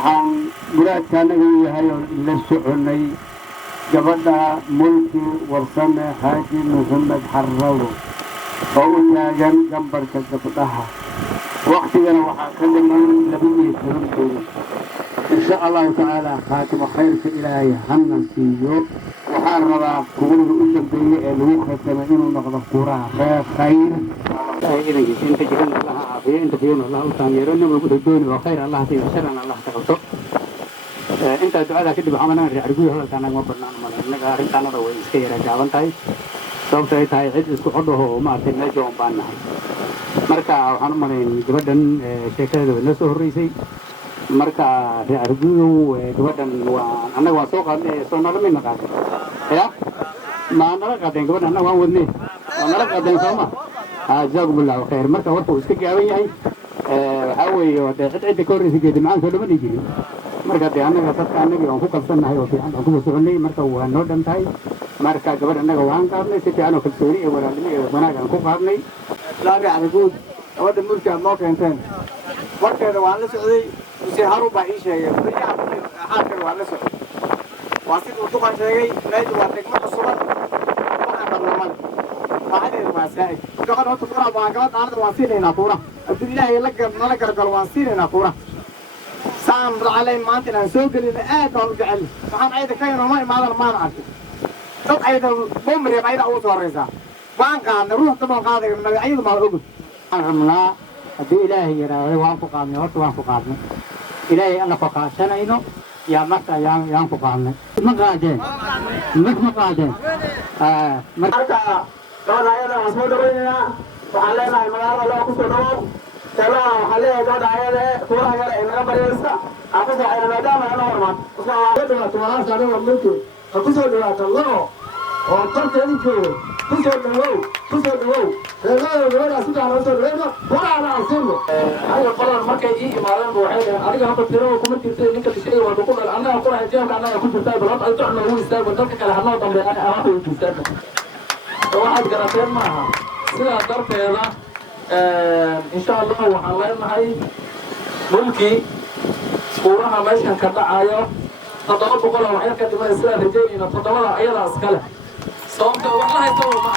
waxaan muraadkaanaga u yahay oo la soconay gabadha mulki warsame xaaji maxamed xarrawo oo u taagan gambarka gabdhaha waqtigana waxaa ka dhiman 12 bilood إن شاء الله تعالى خاتم خير في إلهي هنسيو وحان ربا كون الأسل بيه اللي ختم إنه نقض القرى خير إذا أنت جعلنا الله عافية أنت فينا الله وتاميرون نقول الدون وخير الله فيه وشرنا الله تقبله أنت دعاء كده بعملنا رجوع هذا كان ما برنا نقول نقارن كان هذا ويسكير جاون تاي سوف تاي عد اسكو حده ما تنا جون بانا مركا waxaan u maleyn gabadhan sheekada la soo horeysay marka arjuyo gabadhan waa anaga waa soo qaadnay soo nalamayna qaadnay ya ma nala qaadeen gabadhan anaga waan wadnay nala qaadeen sooma jazakumullahu khair marka warku iska gaaban yahay waxa weeye wada cid ka horeysay geedi macaan soo dhamaan jirin marka anaga dadka anaga aan ku qabsanahay oo fiican aan ku soconay marka waa noo dhantahay marka gabadhan anaga waan qaadnay si fiican oo kalsooni iyo walaalnimo iyo wanaag aan ku qaadnay laaga arjuud gabadhan mulka ma keenteen warkeeda waan la socday وسي هارو باي شيء بريا حاكر ولا سو واسيد وطقن شيء نادي واتك ما صوبت وانا برنامج ما حد ما ساي كقد هو تقرا باقات انا واسيل هنا فورا عبد الله يلقى ملك رجل واسيل هنا فورا سام علي ما انت سوق اللي ااد او جعل waxaan ayda ka yaro ma arkin dad ayda bomri ayda u soo reeysa waan qaadna ruux taban qaaday magacyadu ma og aan ramnaa hadii ilaahay yiraahdo waan ku qaadnay horta waan ku qaadnay ilaahay alla ku qaashanayno yaa marka yaan ku qaadnay ma qaadeen marka gabadha asoo dhaweynaa waxaan leenahay magaalada loo ku soo dhawo talaa waxaan leeyahay gabadha ayada kuwa yar ee naga baraysa afasa ay maadaama ana hormaan usoo tuwaa saaray mulki ku soo dhawaato loo oo tartanku ku soo dhawo gabadha sida loo soo dhawo walaala asino ay qoran markay ii imaadeen waxay adiga hadda tiro kuma jirtay ninka dishay waa ku dhal anaga ku raajeen anaga ku jirtay balad ay tocno uu istaago dadka kale hadoo dambe ana wax uu istaago waxaad garateen maaha sida darteeda insha Allah waxaan leenahay mulki suuraha meeshan ka dhacayo 700 wax ka dhimay sida rajeeyna 7 ayada iskale sababta wallahi soo ma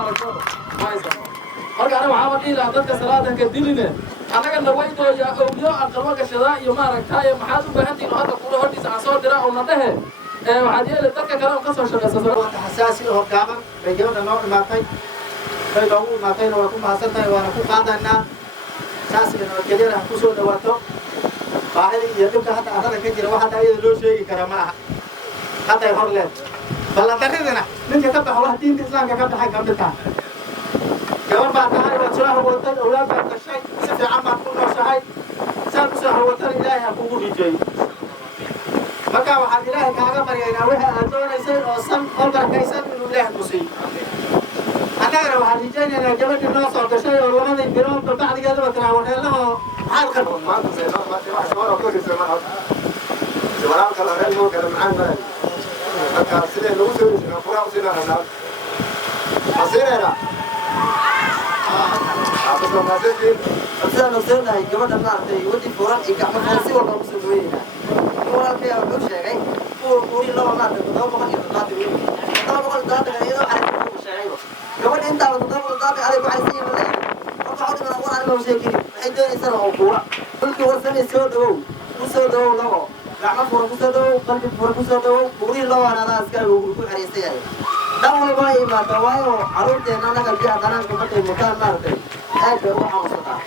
aragno marka ana waxaan dhiilaa dadka salaadan ka diline anaga nawaydo ya awliyo aqalwa gashada iyo ma aragtay maxaad u baahantiin hadda ku hortiisa aan soo diraa oo nadahe waxaad yeelay dadka kale oo ka soo shaqeysay xasaasi oo gaaban rajada noo imaatay bay loogu imaatayna waa ku mahadsantahay waana ku qaadanaa saasina kaliya ku soo dhawaato baahida iyo dhibka hadda arada ka jira waxa ayada loo sheegi kara ma aha hadda ay horleen balla daridana ninka ka baxo wax diinta islaamka ka baxay kamidta gabar baa tahay waa soo hawatay awlaad baa dhashay si fiican baa ku nooshahay saan ku soo hawatay ilaahay ha kugu rijay marka waxaan ilaahay kaaga baryaynaa wixii aad doonaysay oo san oo barakaysan inuu ilaahay ku siiyo anagana waxaan rajaynaynaa gabadhii noo soo gashay oo labadii bilood bacdigeedaba tiraa wareelaha xaalka maanta seedaa wax soo rokaysa ma aha walaalka la reebo kala macaan baa marka sidee lagu soo yeeshay quraanka sida rabnaa xasireera أنا سألنا جبنا نعطي ودي فوران إيجا ما نسي ولا مسوينا ولا فيها وش شيء قولي لا ما نعطي ده ما خلي نعطي ده ما خلي نعطي إذا على شيء جبنا أنت على ده ما نعطي عليه بعد سنين ولا ما قاعد من أول على مشاكل عندنا إنسان أو قوة كل ورثة يسودو مسودو لا لا فوران مسودو قلب فوران مسودو قولي لا أنا ناس كانوا يقولوا حريصة ده ما باي ما توايو عروضنا أنا قلبي أنا كنت مكان نعطي أكبر وحوصلة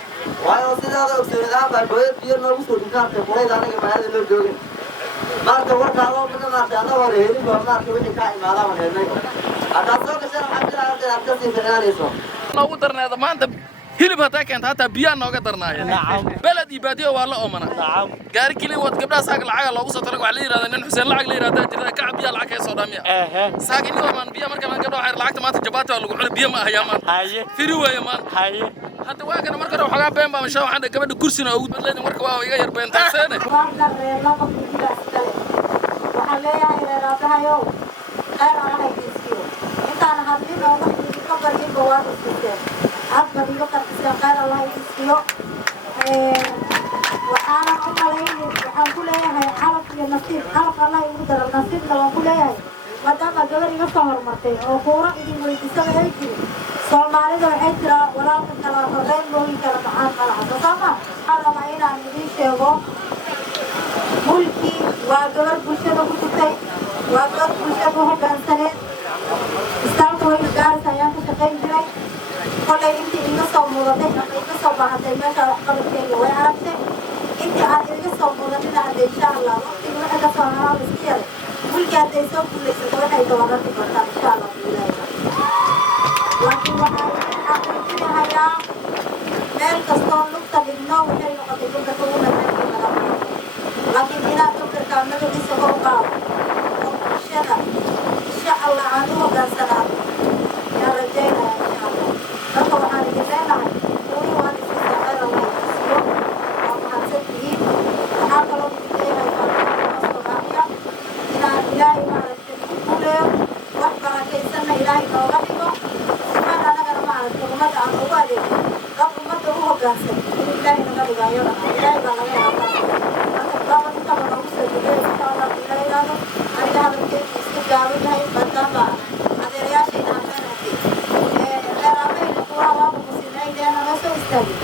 waayo sidaada ogsoonidaan baa hooyad biyo noogu soo dhignaartay qurayda anaga magaalada loo joogin marka warkaadoo midna maartay anna hore helin baa maartay wixii kaa imaadaan waan helnay haddaad soo gashana waxaan jiraa hadda aad kasii ficnaanayso noogu darneeda maanta hilib hataa keenta hataa biyaa nooga darnaaya beled iyo baadiyo waa la oomana gaari keliya wad gabdhaha saag lacaga loogu soo talaga waxaa la yidhahdaa nin xuseen lacag la yidhahdaa jirada kaca biyaa lacag kaga soo dhaamiya saag ini wamaan biya marka maan gabdha waxay lacagta maanta jabaati waa lagu cuni biyo ma ahayaa maanta firi weeye maanta hadda waa kana marka waxoogaa been baa mashaa waxaan gabadha kursina ugu badleedin marka waa iga yar beentayseene waxaan leeyahay reeraadahayow khayr aan haysiiyo intaan hadlin oo wax ka baryin waa isiseen aad badiyo qartiseen khayr Allah haysiiyo waxaan u malayn nasiib calaf allah igu daro nasiibna waan ku leeyahay maadaama gabar iga soo hormartay oo kuura idin weydiisaba ay jirin soomaalida waxay tiraa walaalka kala horeyn mooyin kala macaan malaca sooma waxaan rabaa inaan idiin sheego mulkii waa gabar bulshada ku jirtay waa gabar bulshada u hoggaansaneed istaalka wayna gaaraysa ayaan ka shaqayn jiray kolay intii iga soo mudatay ama iga soo baahatay meesha waxqabadkeyga way aragtay intii aan iga soo mudanina hadda insha allah waqtiga wixii ka soo haraa iska yaray mulkii hadday soo guulaysato waxay dawadarki kartaa insha allah laakiin waxaa xaqiijinahayaa meel kastoo lugta dhigno waxay noqotay gabdha kuguna meelkii laga baxo laakiin inaad gabdarkaa magaciisa kor u qaado oo bulshada insha allah aan u hoggaansanaado yaa rajaynaya insha allah marka waxaan idin leenahay kuwii waan isiisa khayr allah isiiyo waa mahadsan tihiin waxaa kaloo idin leeyahay faaiya inaan ilaahay maaragtay ku guuleeyo wax barakaysanna ilaahay nooga dhigo sifaan annagana maaragtay ummadda aan ugu adeego dad ummadda u hoggaansan in ilaahay naga dhigo ayadana ilaahay baa laga helaa marka daba intaba noogu soo degeeyo insha allah ila yidhaahdo aniga hadalkeedu iska gaaban yahay maadaama adeerayaashayna aan leenahay reer aabahayna kuwa waaba musinaydeena noo soo istaagay